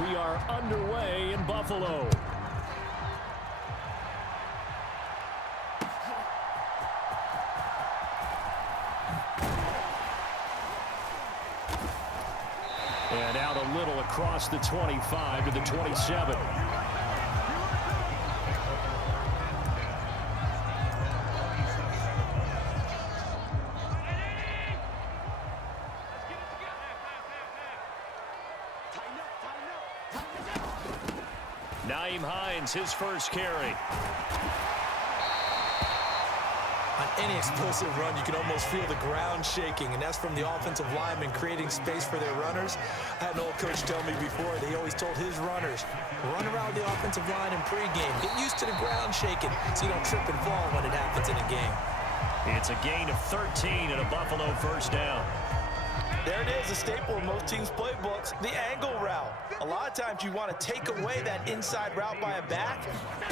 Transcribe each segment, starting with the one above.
we are underway in Buffalo. And out a little across the 25 to the 27. His first carry. On any explosive run, you can almost feel the ground shaking, and that's from the offensive linemen creating space for their runners. I had an old coach tell me before that he always told his runners, run around the offensive line in pregame. Get used to the ground shaking so you don't trip and fall when it happens in a game. It's a gain of 13 and a Buffalo first down. There it is, a staple of most teams' playbooks, the angle route. A lot of times you want to take away that inside route by a back,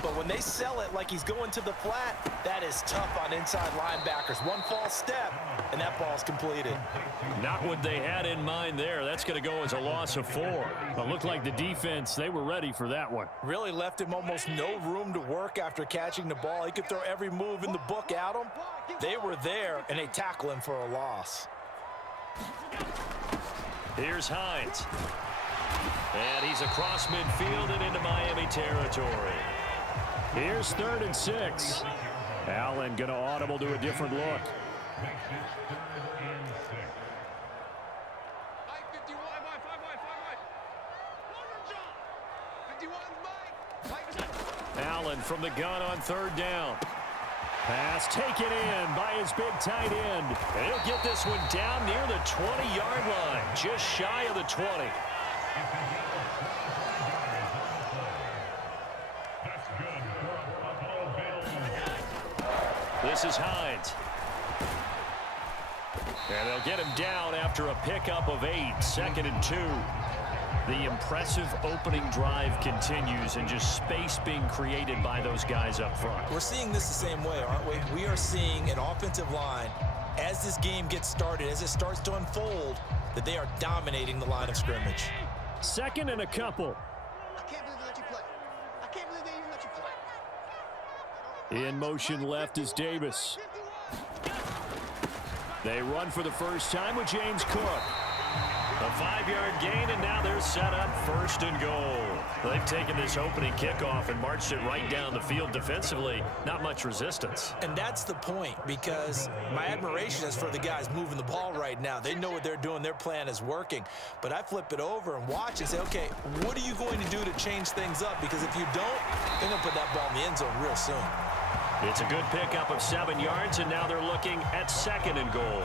but when they sell it like he's going to the flat, that is tough on inside linebackers. One false step, and that ball's completed. Not what they had in mind there. That's going to go as a loss of 4. It looked like the defense, they were ready for that one. Really left him almost no room to work after catching the ball. He could throw every move in the book at him. They were there, and they tackle him for a loss. Here's Hines. And he's across midfield and into Miami territory. Here's 3rd and 6. Allen going to audible to a different look. Allen from the gun on 3rd down. Pass taken in by his big tight end. And he'll get this one down near the 20-yard line, just shy of the 20. This is Hines. And they'll get him down after a pickup of 8, 2nd and 2. The impressive opening drive continues, and just space being created by those guys up front. We're seeing this the same way, aren't we? We are seeing an offensive line, as this game gets started, as it starts to unfold, that they are dominating the line of scrimmage. 2nd and a couple. I can't believe they let you play. I can't believe they even let you play. In motion left is Davis. They run for the first time with James Cook. A 5-yard gain, and now they're set up 1st and goal. They've taken this opening kickoff and marched it right down the field defensively. Not much resistance. And that's the point, because my admiration is for the guys moving the ball right now. They know what they're doing. Their plan is working. But I flip it over and watch and say, okay, what are you going to do to change things up? Because if you don't, they're going to put that ball in the end zone real soon. It's a good pickup of 7 yards, and now they're looking at 2nd and goal.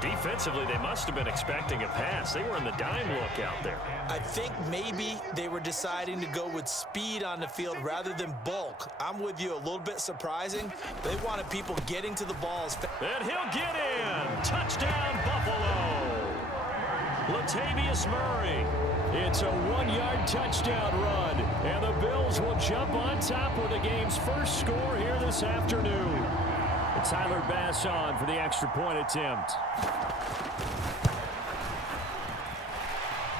Defensively, they must have been expecting a pass. They were in the dime look out there. I think maybe they were deciding to go with speed on the field rather than bulk. I'm with you, a little bit surprising. They wanted people getting to the balls. And he'll get in. Touchdown, Buffalo. Latavius Murray. It's a 1-yard touchdown run. And the Bills will jump on top with the game's first score here this afternoon. Tyler Bass on for the extra point attempt.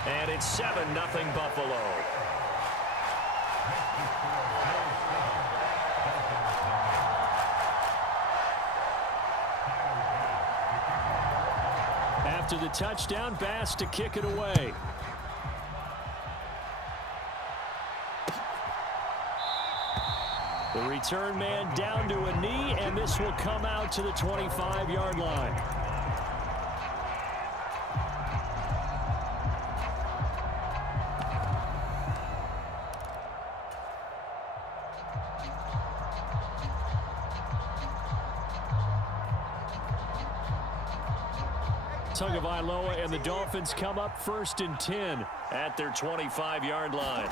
And it's 7-0 Buffalo. After the touchdown, Bass to kick it away. The return man down to a knee, and this will come out to the 25-yard line. Tagovailoa and the Dolphins come up 1st and 10 at their 25-yard line.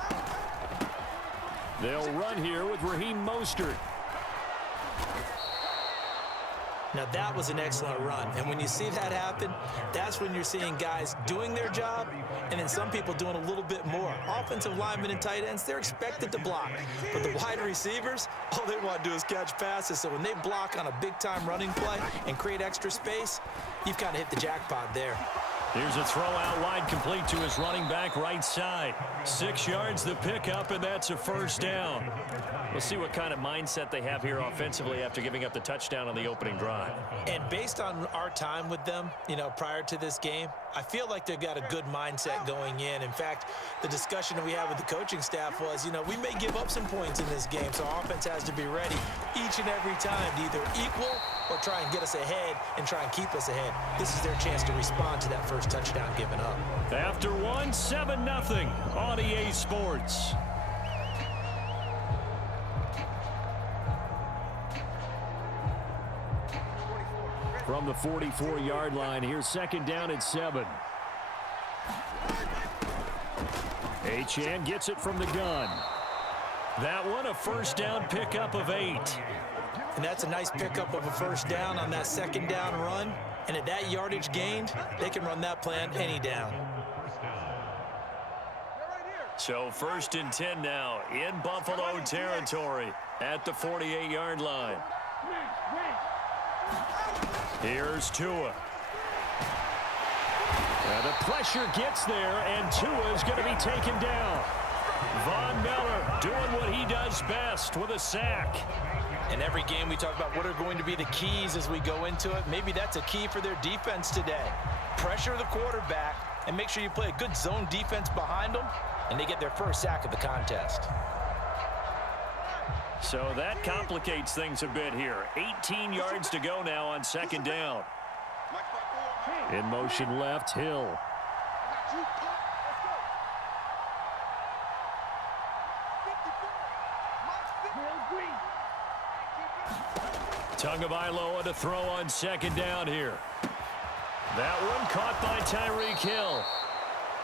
They'll run here with Raheem Mostert. Now that was an excellent run, and when you see that happen, that's when you're seeing guys doing their job and then some people doing a little bit more. Offensive linemen and tight ends, they're expected to block, but the wide receivers, all they want to do is catch passes. So when they block on a big-time running play and create extra space, you've kind of hit the jackpot there. Here's a throw out wide, complete to his running back right side. 6 yards the pickup, and that's a first down. We'll see what kind of mindset they have here offensively after giving up the touchdown on the opening drive. And based on our time with them, prior to this game, I feel like they've got a good mindset going in. In fact, the discussion that we had with the coaching staff was, we may give up some points in this game, so our offense has to be ready each and every time to either equal or try and get us ahead and try and keep us ahead. This is their chance to respond to that first touchdown given up. After 7-0 on EA Sports. From the 44-yard line, here's second down and 7. Achane gets it from the gun. That one a first down pickup of 8. And that's a nice pickup of a first down on that second down run. And at that yardage gained, they can run that plan any down. So 1st and 10 now in Buffalo territory at the 48-yard line. Here's Tua. And the pressure gets there, and Tua is going to be taken down. Von Miller doing what he does best with a sack. In every game we talk about what are going to be the keys as we go into it. Maybe that's a key for their defense today. Pressure the quarterback and make sure you play a good zone defense behind them, and they get their first sack of the contest. So that complicates things a bit here. 18 yards to go now on second down. In motion left, Hill. Tagovailoa to throw on second down here. That one caught by Tyreek Hill.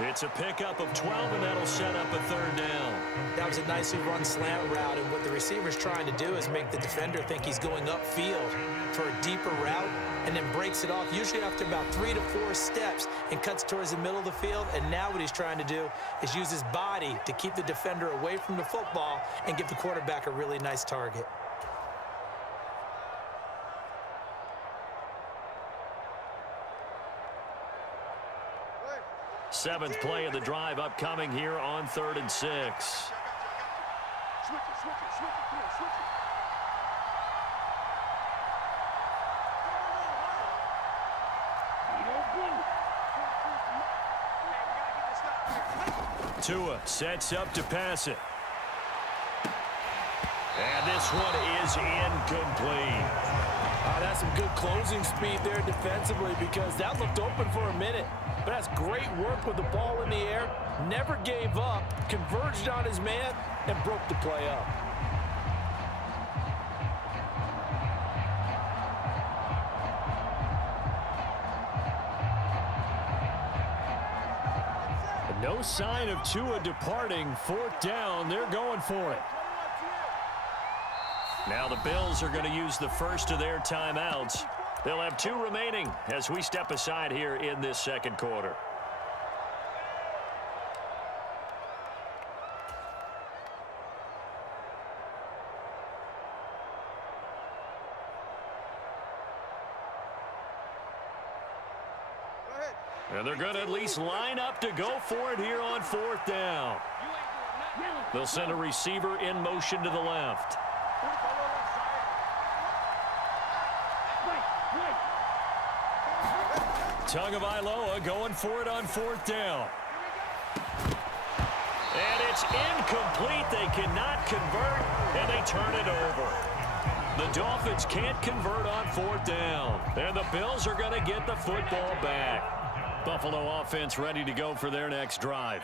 It's a pickup of 12, and that'll set up a third down. That was a nicely run slant route, and what the receiver's trying to do is make the defender think he's going upfield for a deeper route, and then breaks it off, usually after about 3 to 4 steps, and cuts towards the middle of the field. And now what he's trying to do is use his body to keep the defender away from the football and give the quarterback a really nice target. Seventh play of the drive upcoming here on 3rd and 6. Switch it. Tua sets up to pass it. And this one is incomplete. That's some good closing speed there defensively, because that looked open for a minute. But that's great work with the ball in the air. Never gave up, converged on his man, and broke the play up. No sign of Tua departing. 4th down, they're going for it. Now the Bills are going to use the first of their timeouts. They'll have 2 remaining as we step aside here in this second quarter. And they're going to at least line up to go for it here on 4th down. They'll send a receiver in motion to the left. Tagovailoa going for it on 4th down. And it's incomplete. They cannot convert, and they turn it over. The Dolphins can't convert on 4th down, and the Bills are going to get the football back. Buffalo offense ready to go for their next drive.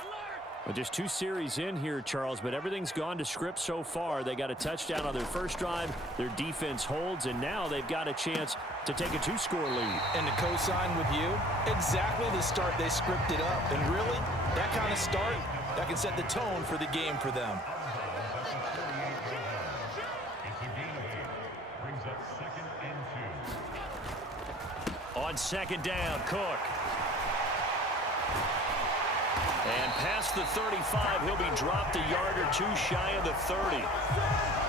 Well, just 2 series in here, Charles, but everything's gone to script so far. They got a touchdown on their first drive. Their defense holds, and now they've got a chance to take a 2-score lead. And to co-sign with you, exactly the start they scripted up. And really, that kind of start, that can set the tone for the game for them. On second down, Cook. And past the 35, he'll be dropped a yard or 2 shy of the 30.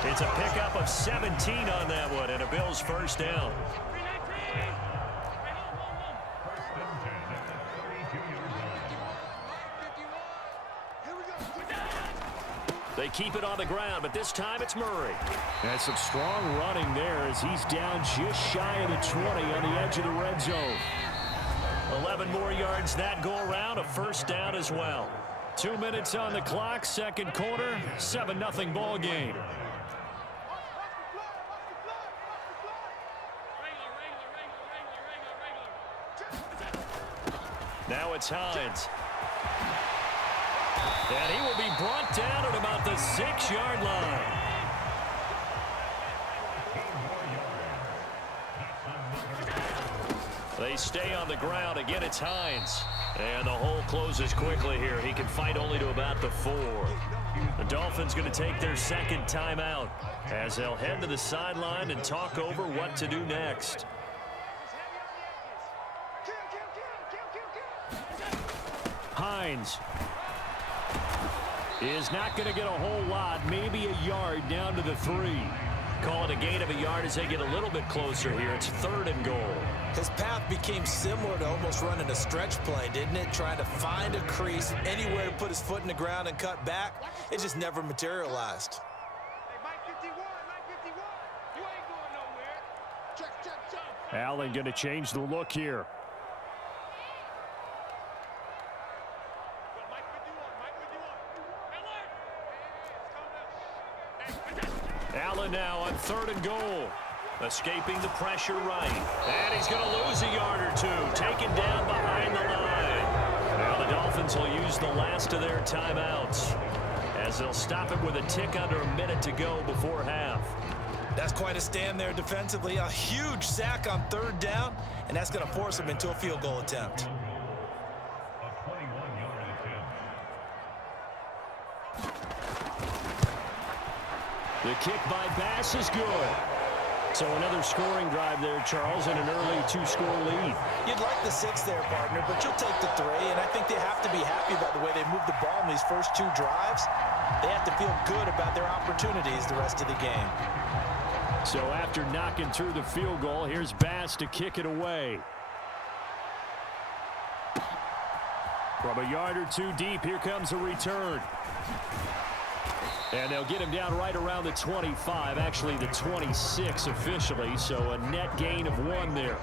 It's a pickup of 17 on that one, and a Bills first down. They keep it on the ground, but this time it's Murray. And some strong running there as he's down just shy of the 20 on the edge of the red zone. 11 more yards that go around, a first down as well. 2 minutes on the clock, second quarter, 7-0 ball game. Now it's Hines. And he will be brought down at about the 6-yard line. They stay on the ground. Again, it's Hines. And the hole closes quickly here. He can fight only to about the 4. The Dolphins going to take their second timeout as they'll head to the sideline and talk over what to do next. Hines is not going to get a whole lot, maybe a yard down to the 3. Call it a gain of a yard as they get a little bit closer here. It's 3rd and goal. His path became similar to almost running a stretch play, didn't it? Trying to find a crease, anywhere to put his foot in the ground and cut back. It just never materialized. Hey, Mike 51, Mike 51. You ain't going nowhere. Check. Allen going to change the look here. Allen now on 3rd and goal. Escaping the pressure right. And he's going to lose a yard or 2. Taken down behind the line. Now the Dolphins will use the last of their timeouts as they'll stop it with a tick under a minute to go before half. That's quite a stand there defensively. A huge sack on 3rd down, and that's going to force him into a field goal attempt. The kick by Bass is good. So another scoring drive there, Charles, and an early 2-score lead. You'd like the 6 there, partner, but you'll take the 3, and I think they have to be happy about the way they moved the ball in these first 2 drives. They have to feel good about their opportunities the rest of the game. So after knocking through the field goal, here's Bass to kick it away. From a yard or 2 deep, here comes a return. And they'll get him down right around the 25, actually the 26 officially, so a net gain of 1 there.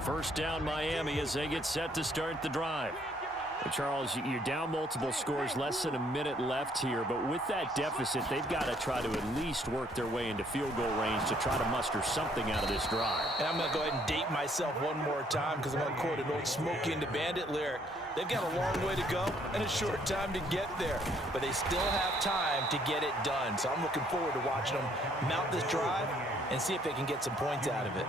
First down Miami as they get set to start the drive. Charles, you're down multiple scores, less than a minute left here, but with that deficit, they've got to try to at least work their way into field goal range to try to muster something out of this drive. And I'm going to go ahead and date myself one more time because I'm going to quote an old Smokey and the Bandit lyric. They've got a long way to go and a short time to get there, but they still have time to get it done. So I'm looking forward to watching them mount this drive and see if they can get some points out of it.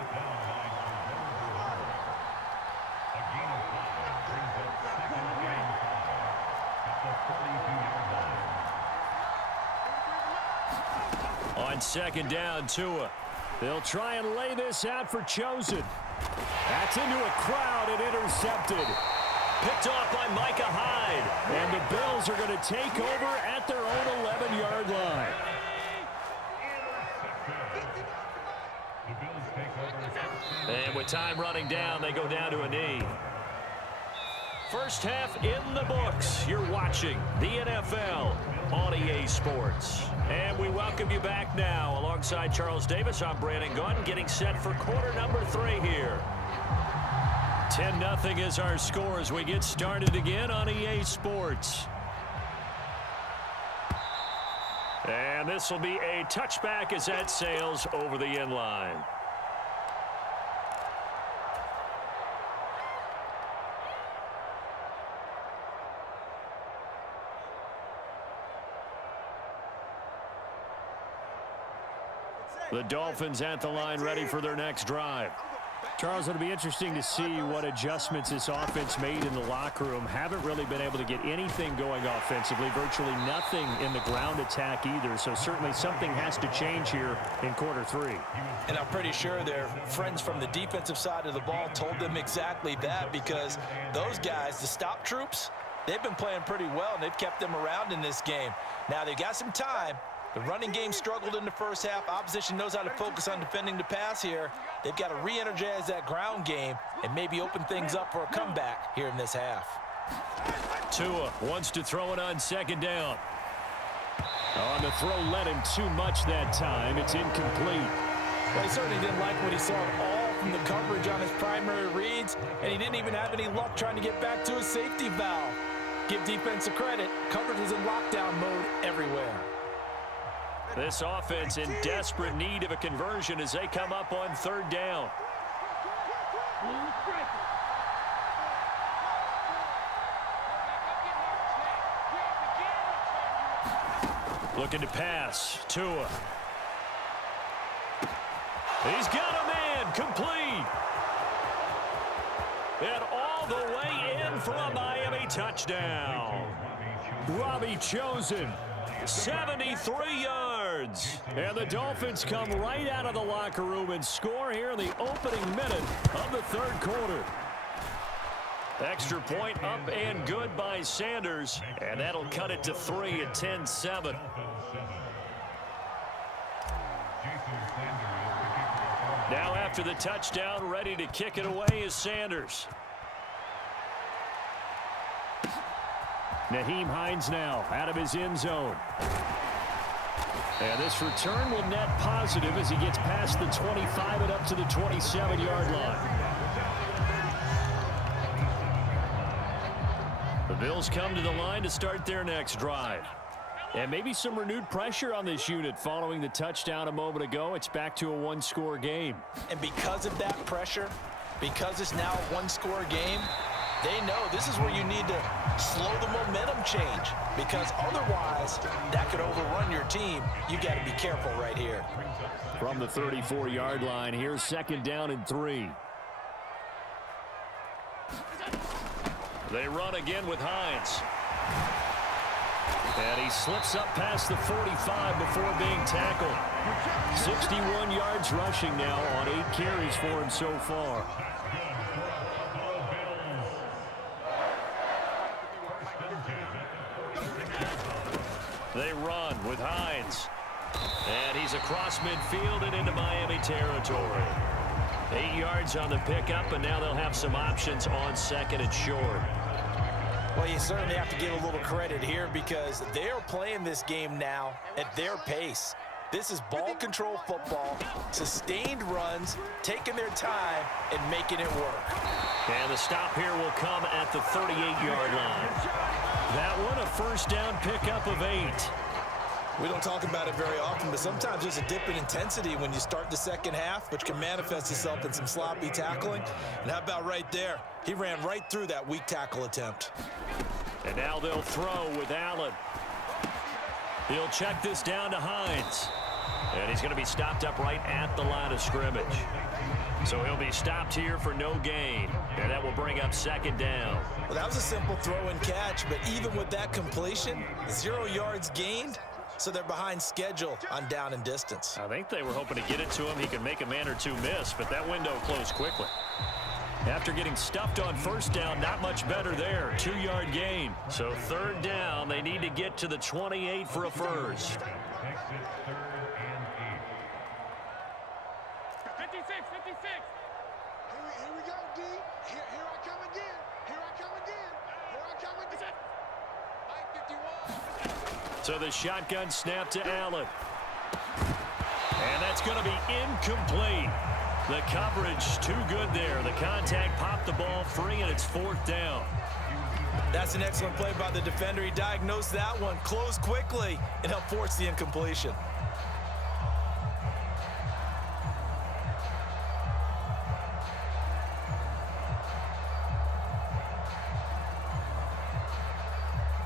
On second down, Tua. They'll try and lay this out for Chosen. That's into a crowd and intercepted. Picked off by Micah Hyde. And the Bills are going to take over at their own 11-yard line. And with time running down, they go down to a knee. First half in the books. You're watching the NFL on EA Sports. And we welcome you back now. Alongside Charles Davis, I'm Brandon Gunn, getting set for quarter number 3 here. 10-0 is our score as we get started again on EA Sports. And this will be a touchback as that sails over the end line. The Dolphins at the line ready for their next drive. Charles, it'll be interesting to see what adjustments this offense made in the locker room. Haven't really been able to get anything going offensively, virtually nothing in the ground attack either. So certainly something has to change here in quarter 3. And I'm pretty sure their friends from the defensive side of the ball told them exactly that, because those guys, the stop troops, they've been playing pretty well, and they've kept them around in this game. Now they've got some time. The running game struggled in the first half. Opposition knows how to focus on defending the pass here. They've got to re-energize that ground game and maybe open things up for a comeback here in this half. Tua wants to throw it on second down. On the throw, led him too much that time. It's incomplete. Well, he certainly didn't like what he saw at all from the coverage on his primary reads, and he didn't even have any luck trying to get back to his safety valve. Give defense a credit. Coverage was in lockdown mode everywhere. This offense in desperate need of a conversion as they come up on third down. Looking to pass. Tua. He's got a man. Complete. And all the way in for a Miami touchdown. Robbie Chosen. 73 yards. And the Dolphins come right out of the locker room and score here in the opening minute of the third quarter. Extra point up and good by Sanders. And that'll cut it to 3 at 10-7. Now after the touchdown, ready to kick it away is Sanders. Nyheim Hines now out of his end zone. And this return will net positive as he gets past the 25 and up to the 27-yard line. The Bills come to the line to start their next drive. And maybe some renewed pressure on this unit following the touchdown a moment ago. It's back to a one-score game. And because of that pressure, because it's now a one-score game, they know this is where you need to slow the momentum change, because otherwise that could overrun your team. You got to be careful right here. From the 34-yard line, here's second down and 3. They run again with Hines. And he slips up past the 45 before being tackled. 61 yards rushing now on 8 carries for him so far. They run with Hines. And he's across midfield and into Miami territory. 8 yards on the pickup, and now they'll have some options on second and short. Well, you certainly have to give a little credit here because they're playing this game now at their pace. This is ball control football, sustained runs, taking their time, and making it work. And the stop here will come at the 38-yard line. That one a first down pickup of 8. We don't talk about it very often, but sometimes there's a dip in intensity when you start the second half, which can manifest itself in some sloppy tackling. And how about right there? He ran right through that weak tackle attempt. And now they'll throw with Allen. He'll check this down to Hines. And he's going to be stopped up right at the line of scrimmage. So he'll be stopped here for no gain. And that will bring up second down. Well, that was a simple throw and catch, but even with that completion, 0 yards gained. So they're behind schedule on down and distance. I think they were hoping to get it to him. He could make a man or two miss, but that window closed quickly. After getting stuffed on first down, not much better there. 2-yard gain. So third down, they need to get to the 28 for a first. 56, 56. Here we go, D. Here I come again. Here I come again. Here I come again. Mike 51. So the shotgun snap to Allen. And that's going to be incomplete. The coverage too good there. The contact popped the ball free, and it's fourth down. That's an excellent play by the defender. He diagnosed that one, closed quickly, and helped force the incompletion.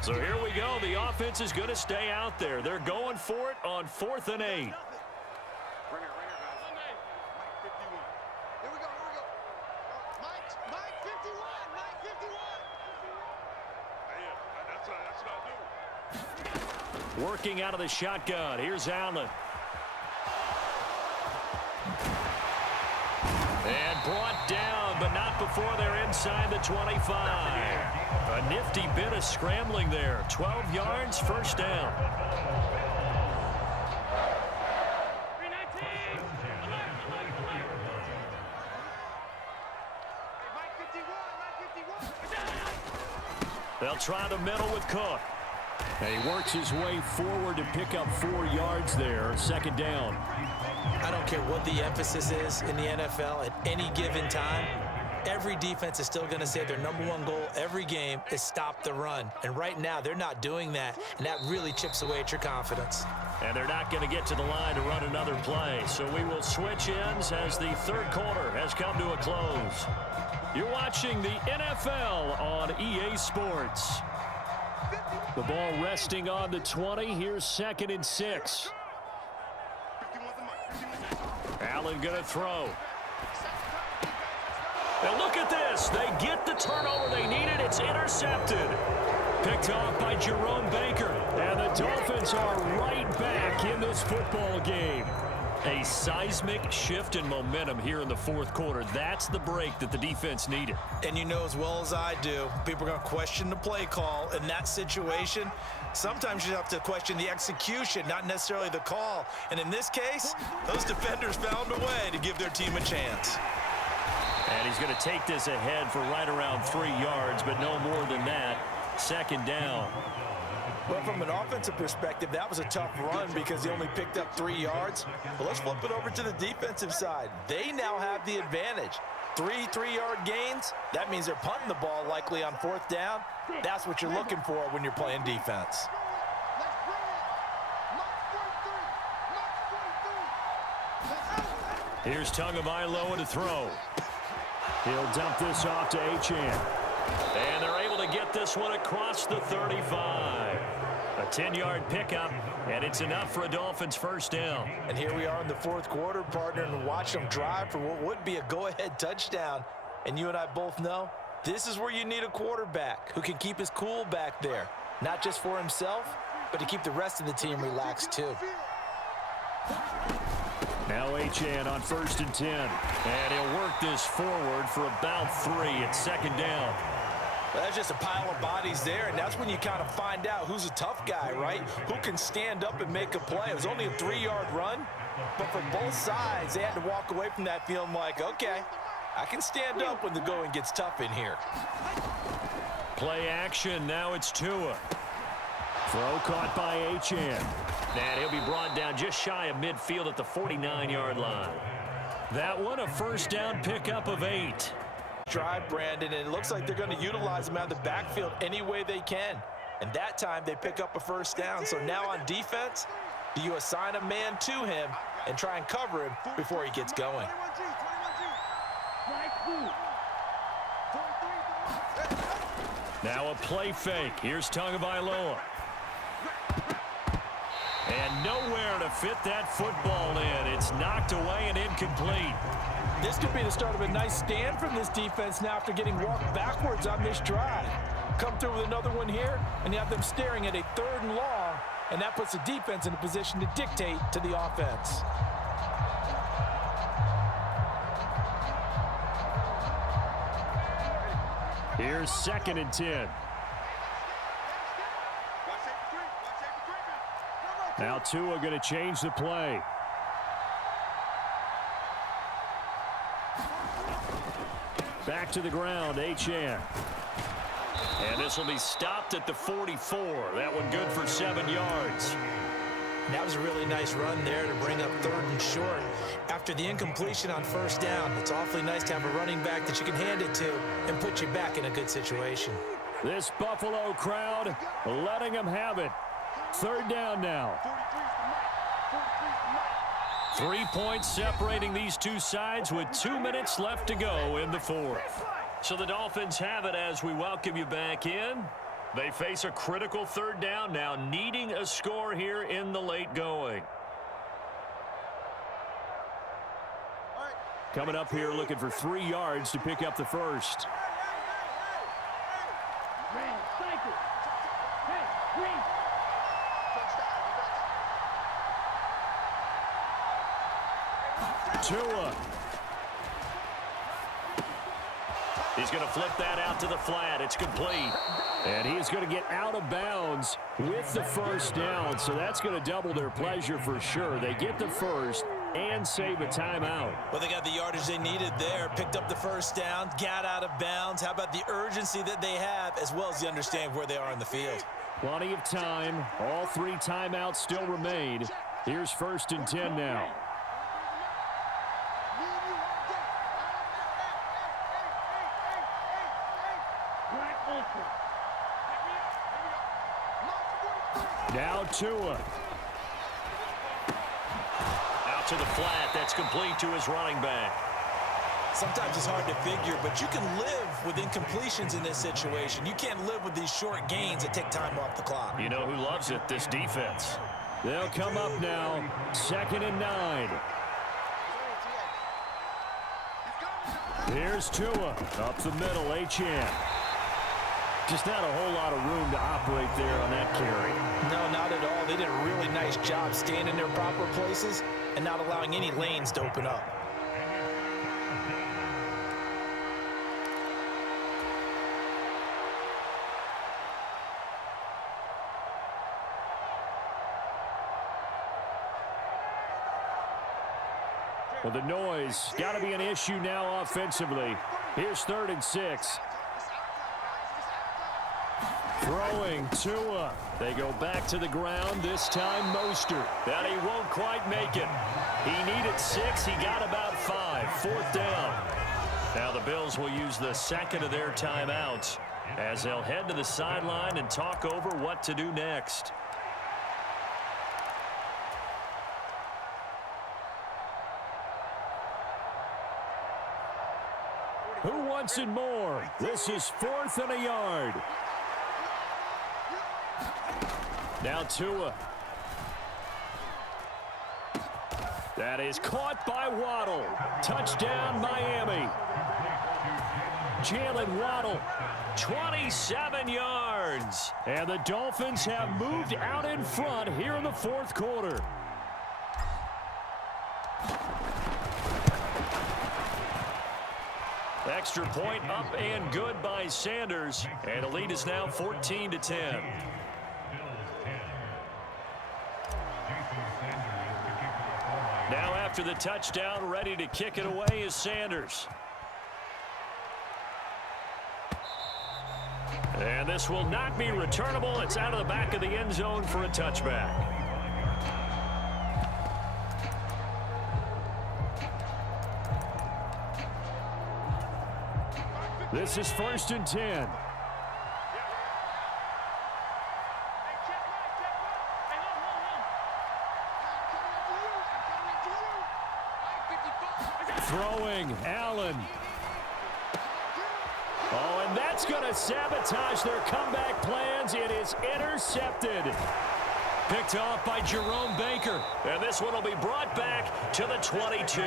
So here we go. The offense is going to stay out there. They're going for it on 4th and 8. Right here, guys. Mike 51. Here we go. Mike 51. Mike 51. That's what I do. Working out of the shotgun. Here's Allen. And brought down, but not before they're inside the 25. A nifty bit of scrambling there. 12 yards, first down. They'll try the middle with Cook. And he works his way forward to pick up 4 yards there. Second down. I don't care what the emphasis is in the NFL at any given time. Every defense is still going to say their #1 goal every game is stop the run. And right now, they're not doing that, and that really chips away at your confidence. And they're not going to get to the line to run another play. So we will switch ends as the third quarter has come to a close. You're watching the NFL on EA Sports. The ball resting on the 20. Here's 2nd and 6. Allen going to throw. And look at this. They get the turnover they needed. It's intercepted. Picked off by Jerome Baker. And the Dolphins are right back in this football game. A seismic shift in momentum here in the fourth quarter. That's the break that the defense needed. And you know as well as I do, people are going to question the play call in that situation. Sometimes you have to question the execution, not necessarily the call. And in this case, those defenders found a way to give their team a chance. And he's going to take this ahead for right around 3 yards, but no more than that. Second down. Well, from an offensive perspective, that was a tough run because he only picked up 3 yards. But let's flip it over to the defensive side. They now have the advantage. 3 3-yard gains, that means they're punting the ball likely on 4th down. That's what you're looking for when you're playing defense. Here's Tagovailoa to throw. He'll dump this off to Achane. And they're able to get this one across the 35. A 10-yard pickup, and it's enough for a Dolphins first down. And here we are in the fourth quarter, partner, and watch them drive for what would be a go-ahead touchdown. And you and I both know this is where you need a quarterback who can keep his cool back there, not just for himself, but to keep the rest of the team relaxed too. Now Achane on 1st and 10. And he'll work this forward for about 3 at second down. Well, that's just a pile of bodies there, and that's when you kind of find out who's a tough guy, right? Who can stand up and make a play. It was only a 3-yard run, but for both sides, they had to walk away from that feeling like, okay, I can stand up when the going gets tough in here. Play action. Now it's Tua. Throw caught by Achane. And he'll be brought down just shy of midfield at the 49-yard line. That one, a first down pickup of 8. Drive, Brandon, and it looks like they're going to utilize him out of the backfield any way they can. And that time, they pick up a first down. So now on defense, do you assign a man to him and try and cover him before he gets going? Now a play fake. Here's Tagovailoa. And nowhere to fit that football in. It's knocked away and incomplete. This could be the start of a nice stand from this defense now after getting walked backwards on this drive. Come through with another one here, and you have them staring at a 3rd and long, and that puts the defense in a position to dictate to the offense. Here's 2nd and 10. Now Tua going to change the play. Back to the ground, Achane. And this will be stopped at the 44. That one good for 7 yards. That was a really nice run there to bring up 3rd and short. After the incompletion on 1st down, it's awfully nice to have a running back that you can hand it to and put you back in a good situation. This Buffalo crowd letting them have it. 3rd down now. 3 points separating these two sides with 2 minutes left to go in the fourth. So the Dolphins have it as we welcome you back in. They face a critical 3rd down now, needing a score here in the late going. Coming up here looking for 3 yards to pick up the first. Tua. He's going to flip that out to the flat. It's complete. And he's going to get out of bounds with the first down. So that's going to double their pleasure for sure. They get the first, and save a timeout. Well, they got the yardage they needed there, picked up the first down, got out of bounds. How about the urgency that they have, as well as the understanding where they are in the field? Plenty of time. All 3 timeouts still remain. Here's 1st and 10 now. Now Tua. Out to the flat. That's complete to his running back. Sometimes it's hard to figure, but you can live with incompletions in this situation. You can't live with these short gains that take time off the clock. You know who loves it? This defense. They'll come up now. 2nd and 9. Here's Tua. Up the middle, Achane. Just not a whole lot of room to operate there on that carry. No, not at all. They did a really nice job staying in their proper places and not allowing any lanes to open up. Well, the noise got to be an issue now offensively. Here's 3rd and 6. Throwing Tua. They go back to the ground, this time Mostert. And he won't quite make it. He needed 6. He got about 5. 4th down. Now the Bills will use the 2nd of their timeouts as they'll head to the sideline and talk over what to do next. Who wants it more? This is 4th and a yard. Now Tua. That is caught by Waddle. Touchdown, Miami. Jalen Waddle, 27 yards. And the Dolphins have moved out in front here in the 4th quarter. Extra point up and good by Sanders. And the lead is now 14-10. Now after the touchdown, ready to kick it away is Sanders. And this will not be returnable. It's out of the back of the end zone for a touchback. This is 1st and 10. Throwing, Allen. Oh, and that's going to sabotage their comeback plans. It is intercepted. Picked off by Jerome Baker. And this one will be brought back to the 22.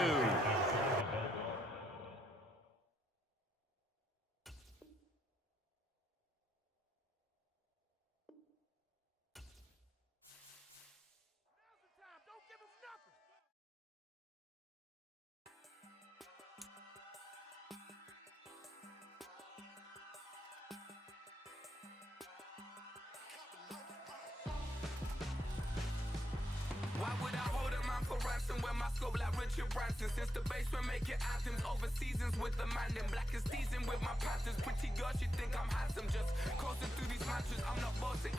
Why would I hold a man for ransom when my scope like Richard Branson? Since the basement making anthems over seasons with the man in black is teasing with my patterns. Pretty girl, she think I'm handsome. Just coasting through these matches, I'm not bossing.